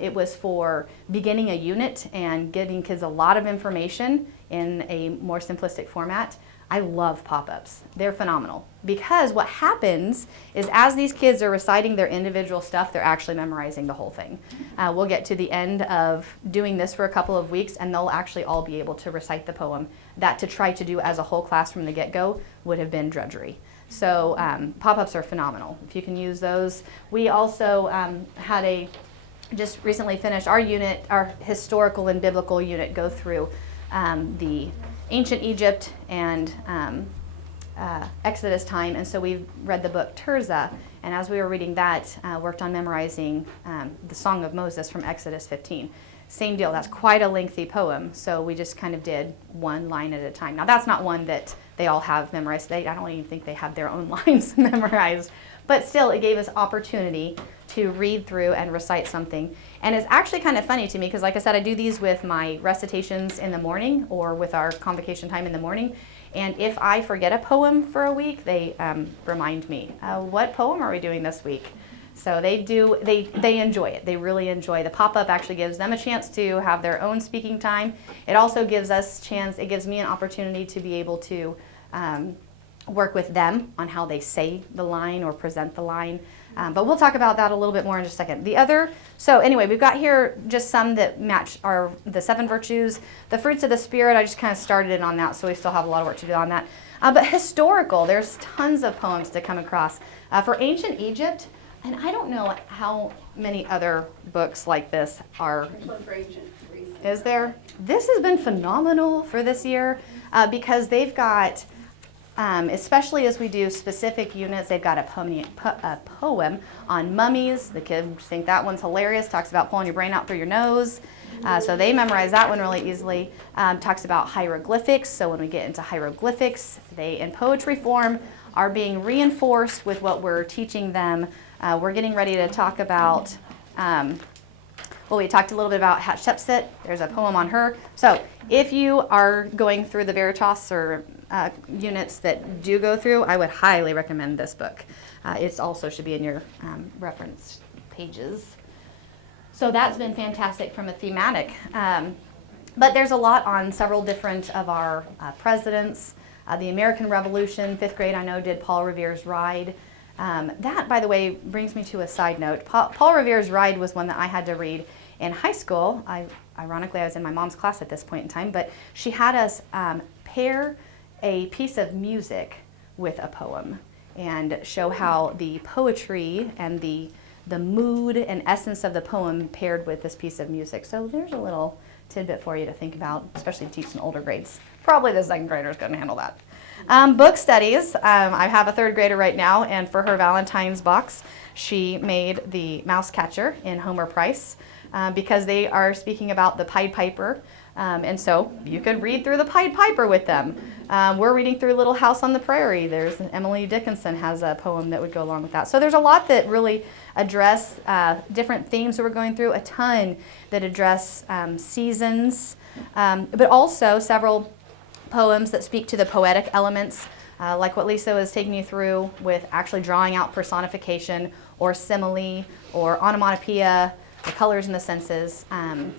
it was for beginning a unit and getting kids a lot of information in a more simplistic format. I love pop-ups. They're phenomenal, because what happens is as these kids are reciting their individual stuff, they're actually memorizing the whole thing. We'll get to the end of doing this for a couple of weeks and they'll actually all be able to recite the poem. That to try to do as a whole class from the get-go would have been drudgery. So pop-ups are phenomenal if you can use those. We also just recently finished our unit, our historical and biblical unit, go through the ancient Egypt and Exodus time, and so we've read the book Tirzah, and as we were reading that, worked on memorizing the Song of Moses from Exodus 15. Same deal, that's quite a lengthy poem, so we just kind of did one line at a time. Now that's not one that they all have memorized. I don't even think they have their own lines memorized, but still it gave us opportunity to read through and recite something. And it's actually kind of funny to me because, like I said, I do these with my recitations in the morning or with our convocation time in the morning. And if I forget a poem for a week, they remind me, what poem are we doing this week? So they enjoy it. They really enjoy. The pop-up actually gives them a chance to have their own speaking time. It also gives it gives me an opportunity to be able to work with them on how they say the line or present the line. But we'll talk about that a little bit more in just a second. So anyway, we've got here just some that match the 7 virtues. The fruits of the Spirit, I just kind of started in on that, so we still have a lot of work to do on that. But historical, there's tons of poems to come across. For ancient Egypt, and I don't know how many other books like this are. Is there? This has been phenomenal for this year because they've got, especially as we do specific units, they've got a poem on mummies. The kids think that one's hilarious. Talks about pulling your brain out through your nose. So they memorize that one really easily. Talks about hieroglyphics. So when we get into hieroglyphics, they, in poetry form, are being reinforced with what we're teaching them. We're getting ready to talk about, we talked a little bit about Hatshepsut. There's a poem on her. So if you are going through the Veritas or units that do go through, I would highly recommend this book. It also should be in your reference pages. So that's been fantastic from a thematic. But there's a lot on several different of our presidents. The American Revolution, 5th grade, I know, did Paul Revere's Ride. That, by the way, brings me to a side note. Paul Revere's Ride was one that I had to read in high school. Ironically, I was in my mom's class at this point in time, but she had us pair a piece of music with a poem and show how the poetry and the mood and essence of the poem paired with this piece of music. So there's a little tidbit for you to think about, especially to teach in older grades. Probably the 2nd grader is going to handle that. Book studies. I have a 3rd grader right now, and for her Valentine's box, she made the mouse catcher in Homer Price because they are speaking about the Pied Piper. And so you could read through the Pied Piper with them. We're reading through Little House on the Prairie. There's Emily Dickinson has a poem that would go along with that. So there's a lot that really address different themes that we're going through, a ton that address seasons, but also several poems that speak to the poetic elements, like what Lisa was taking you through with actually drawing out personification or simile or onomatopoeia, the colors and the senses. And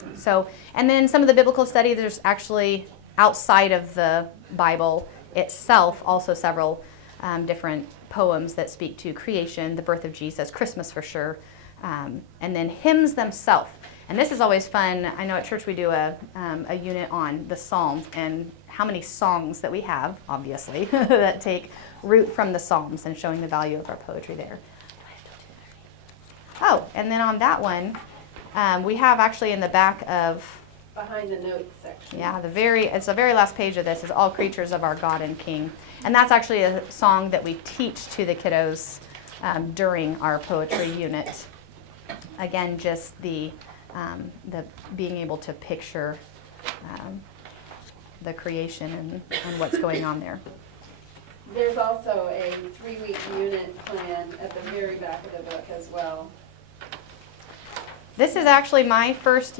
then some of the biblical study, there's actually outside of the Bible itself also several different poems that speak to creation, the birth of Jesus, Christmas for sure, and then hymns themselves. And this is always fun. I know at church we do a unit on the Psalms and how many songs that we have, obviously, that take root from the Psalms and showing the value of our poetry there. Oh, and then on that one, we have actually in the back of Behind the notes section. yeah, it's the very last page of this is All Creatures of Our God and King. And that's actually a song that we teach to the kiddos during our poetry unit. Again, just the being able to picture the creation and what's going on there. There's also a 3-week unit plan at the very back of the book as well. This is actually my first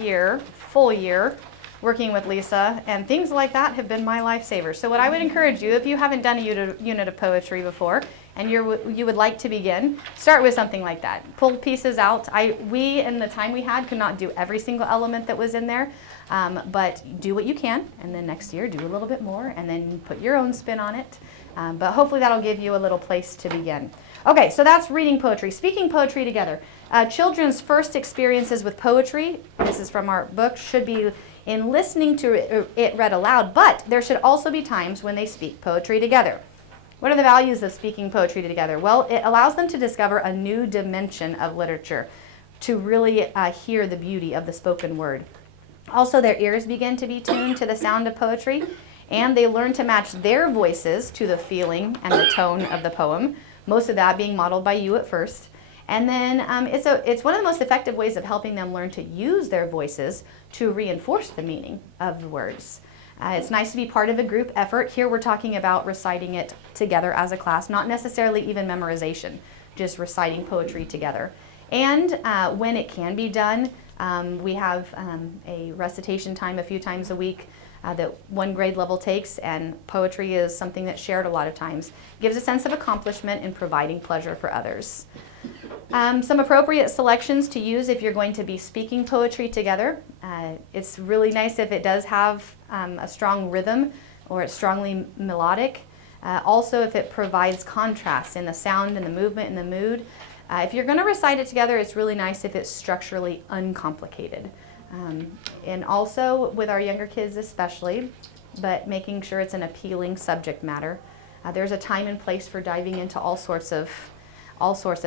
full year, working with Lisa, and things like that have been my lifesavers. So what I would encourage you, if you haven't done a unit of poetry before, and you would like to begin, start with something like that. Pull pieces out. We, in the time we had, could not do every single element that was in there, but do what you can, and then next year do a little bit more, and then put your own spin on it. But hopefully that'll give you a little place to begin. Okay, so that's reading poetry. Speaking poetry together. Children's first experiences with poetry, this is from our book, should be in listening to it read aloud, but there should also be times when they speak poetry together. What are the values of speaking poetry together? Well, it allows them to discover a new dimension of literature, to really hear the beauty of the spoken word. Also, their ears begin to be tuned to the sound of poetry, and they learn to match their voices to the feeling and the tone of the poem, most of that being modeled by you at first. And then it's one of the most effective ways of helping them learn to use their voices to reinforce the meaning of the words. It's nice to be part of a group effort. Here we're talking about reciting it together as a class, not necessarily even memorization, just reciting poetry together. And when it can be done, we have a recitation time a few times a week that one grade level takes, and poetry is something that's shared a lot of times. It gives a sense of accomplishment in providing pleasure for others. Some appropriate selections to use if you're going to be speaking poetry together. It's really nice if it does have a strong rhythm or it's strongly melodic. Also, if it provides contrast in the sound and the movement and the mood. If you're going to recite it together, it's really nice if it's structurally uncomplicated. And also with our younger kids especially, but making sure it's an appealing subject matter. There's a time and place for diving into all sorts of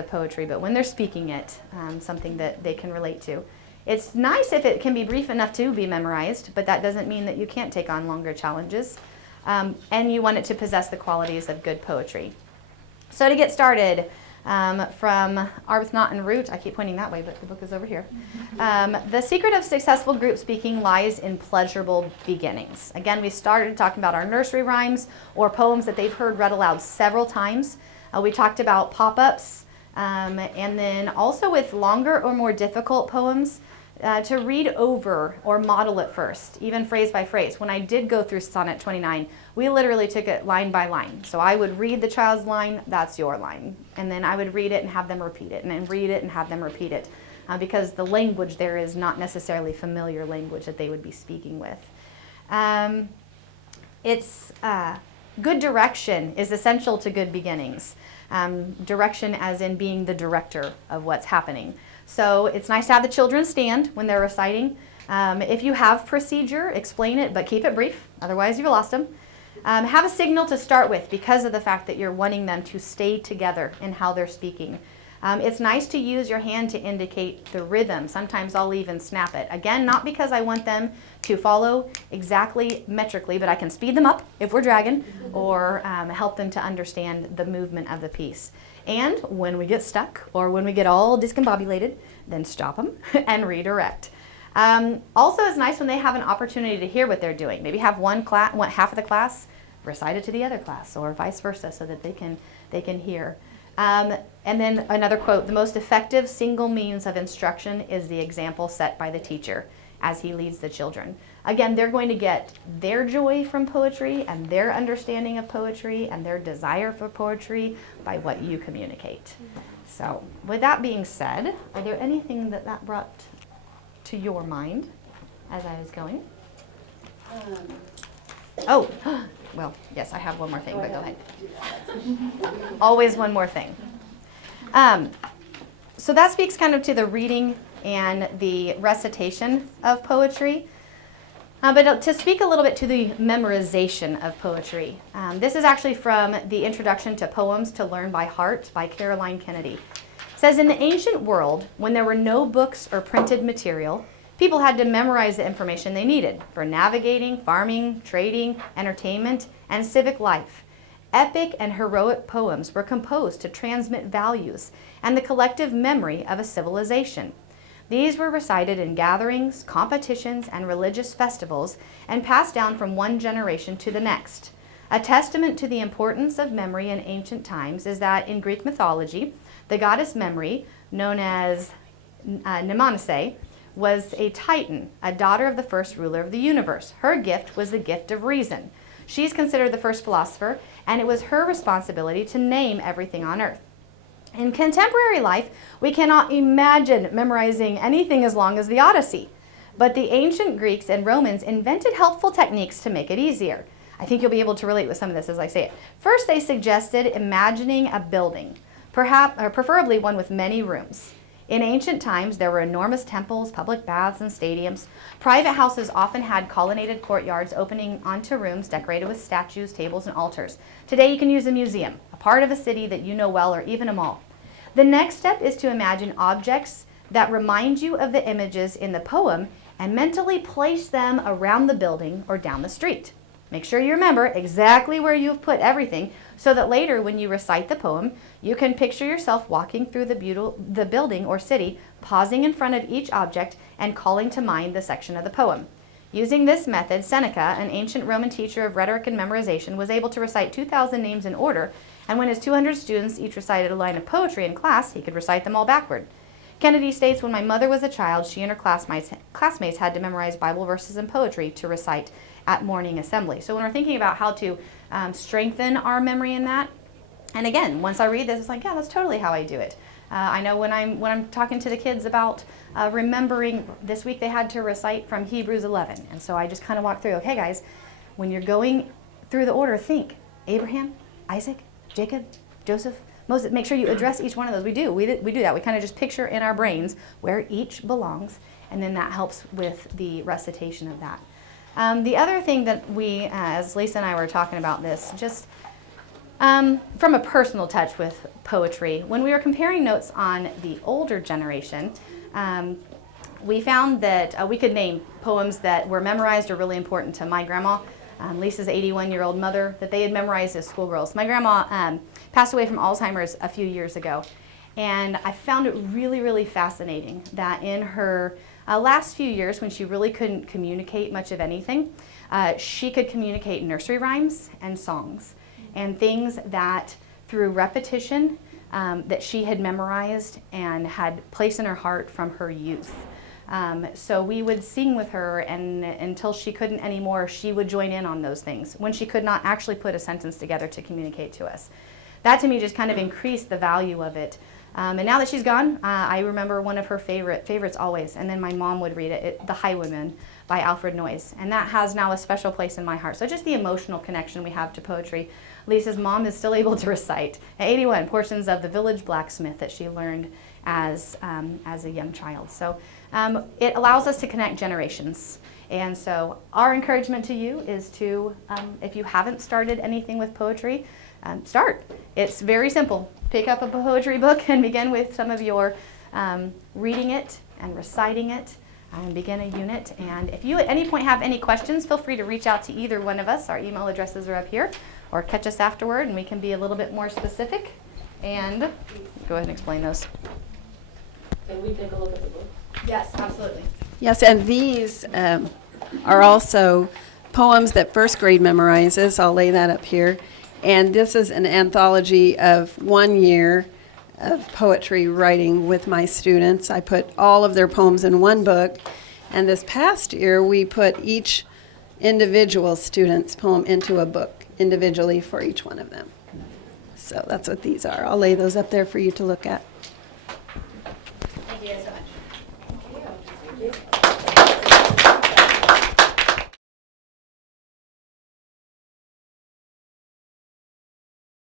poetry, but when they're speaking it, something that they can relate to. It's nice if it can be brief enough to be memorized, but that doesn't mean that you can't take on longer challenges. And you want it to possess the qualities of good poetry. So to get started, from Arbuthnot and Root, I keep pointing that way, but the book is over here. The secret of successful group speaking lies in pleasurable beginnings. Again, we started talking about our nursery rhymes or poems that they've heard read aloud several times. We talked about pop-ups, and then also with longer or more difficult poems, to read over or model it first, even phrase by phrase. When I did go through Sonnet 29, we literally took it line by line. So I would read the child's line, that's your line. And then I would read it and have them repeat it, and then read it and have them repeat it. Because the language there is not necessarily familiar language that they would be speaking with. Good direction is essential to good beginnings. Direction as in being the director of what's happening. So it's nice to have the children stand when they're reciting. If you have procedure, explain it, but keep it brief, otherwise you've lost them. Have a signal to start with because of the fact that you're wanting them to stay together in how they're speaking. It's nice to use your hand to indicate the rhythm. Sometimes I'll even snap it. Again, not because I want them to follow exactly metrically, but I can speed them up if we're dragging, or help them to understand the movement of the piece. And when we get stuck or when we get all discombobulated, then stop them and redirect. Also, it's nice when they have an opportunity to hear what they're doing. Maybe have one half of the class recite it to the other class, or vice versa, so that they can hear. And then another quote: the most effective single means of instruction is the example set by the teacher as he leads the children. Again, they're going to get their joy from poetry and their understanding of poetry and their desire for poetry by what you communicate. So with that being said, are there anything that brought to your mind as I was going? Oh, well, yes, I have one more thing, but go ahead. Always one more thing. So that speaks kind of to the reading and the recitation of poetry. But to speak a little bit to the memorization of poetry. This is actually from the Introduction to Poems to Learn by Heart by Caroline Kennedy. It says, in the ancient world, when there were no books or printed material, people had to memorize the information they needed for navigating, farming, trading, entertainment, and civic life. Epic and heroic poems were composed to transmit values and the collective memory of a civilization. These were recited in gatherings, competitions, and religious festivals and passed down from one generation to the next. A testament to the importance of memory in ancient times is that in Greek mythology, the goddess Memory, known as Mnemonisse, was a Titan, a daughter of the first ruler of the universe. Her gift was the gift of reason. She's considered the first philosopher, and it was her responsibility to name everything on earth. In contemporary life, we cannot imagine memorizing anything as long as the Odyssey. But the ancient Greeks and Romans invented helpful techniques to make it easier. I think you'll be able to relate with some of this as I say it. First, they suggested imagining a building, preferably one with many rooms. In ancient times, there were enormous temples, public baths, and stadiums. Private houses often had colonnaded courtyards opening onto rooms decorated with statues, tables, and altars. Today, you can use a museum, a part of a city that you know well, or even a mall. The next step is to imagine objects that remind you of the images in the poem and mentally place them around the building or down the street. Make sure you remember exactly where you've put everything so that later when you recite the poem, you can picture yourself walking through the building or city, pausing in front of each object and calling to mind the section of the poem. Using this method, Seneca, an ancient Roman teacher of rhetoric and memorization, was able to recite 2,000 names in order, and when his 200 students each recited a line of poetry in class, he could recite them all backward. Kennedy states, when my mother was a child, she and her classmates had to memorize Bible verses and poetry to recite at morning assembly. So when we're thinking about how to strengthen our memory in that, and again, once I read this, it's like, yeah, that's totally how I do it. I know when I'm talking to the kids about remembering, this week they had to recite from Hebrews 11. And so I just kind of walk through, okay, guys, when you're going through the order, think Abraham, Isaac, Jacob, Joseph, Moses. Make sure you address each one of those. We do that. We kind of just picture in our brains where each belongs, and then that helps with the recitation of that. The other thing that we, as Lisa and I were talking about this, just from a personal touch with poetry, when we were comparing notes on the older generation, we found that we could name poems that were memorized or really important to my grandma, Lisa's 81-year-old mother, that they had memorized as schoolgirls. My grandma passed away from Alzheimer's a few years ago, and I found it really, really fascinating that in her last few years, when she really couldn't communicate much of anything, she could communicate nursery rhymes and songs and things that through repetition that she had memorized and had placed in her heart from her youth. So we would sing with her, and until she couldn't anymore, she would join in on those things when she could not actually put a sentence together to communicate to us. That to me just kind of increased the value of it. And now that she's gone, I remember one of her favorites always, and then my mom would read it, The Highwayman by Alfred Noyes, and that has now a special place in my heart. So just the emotional connection we have to poetry. Lisa's mom is still able to recite at 81 portions of The Village Blacksmith that she learned as a young child. So it allows us to connect generations. And so our encouragement to you is to, if you haven't started anything with poetry, start. It's very simple. Pick up a poetry book and begin with some of your reading it and reciting it and begin a unit. And if you at any point have any questions, feel free to reach out to either one of us. Our email addresses are up here, or catch us afterward and we can be a little bit more specific. And go ahead and explain those. Can we take a look at the book? Yes, absolutely. Yes, and these are also poems that first grade memorizes. I'll lay that up here. And this is an anthology of 1 year of poetry writing with my students. I put all of their poems in one book. And this past year, we put each individual student's poem into a book individually for each one of them. So that's what these are. I'll lay those up there for you to look at.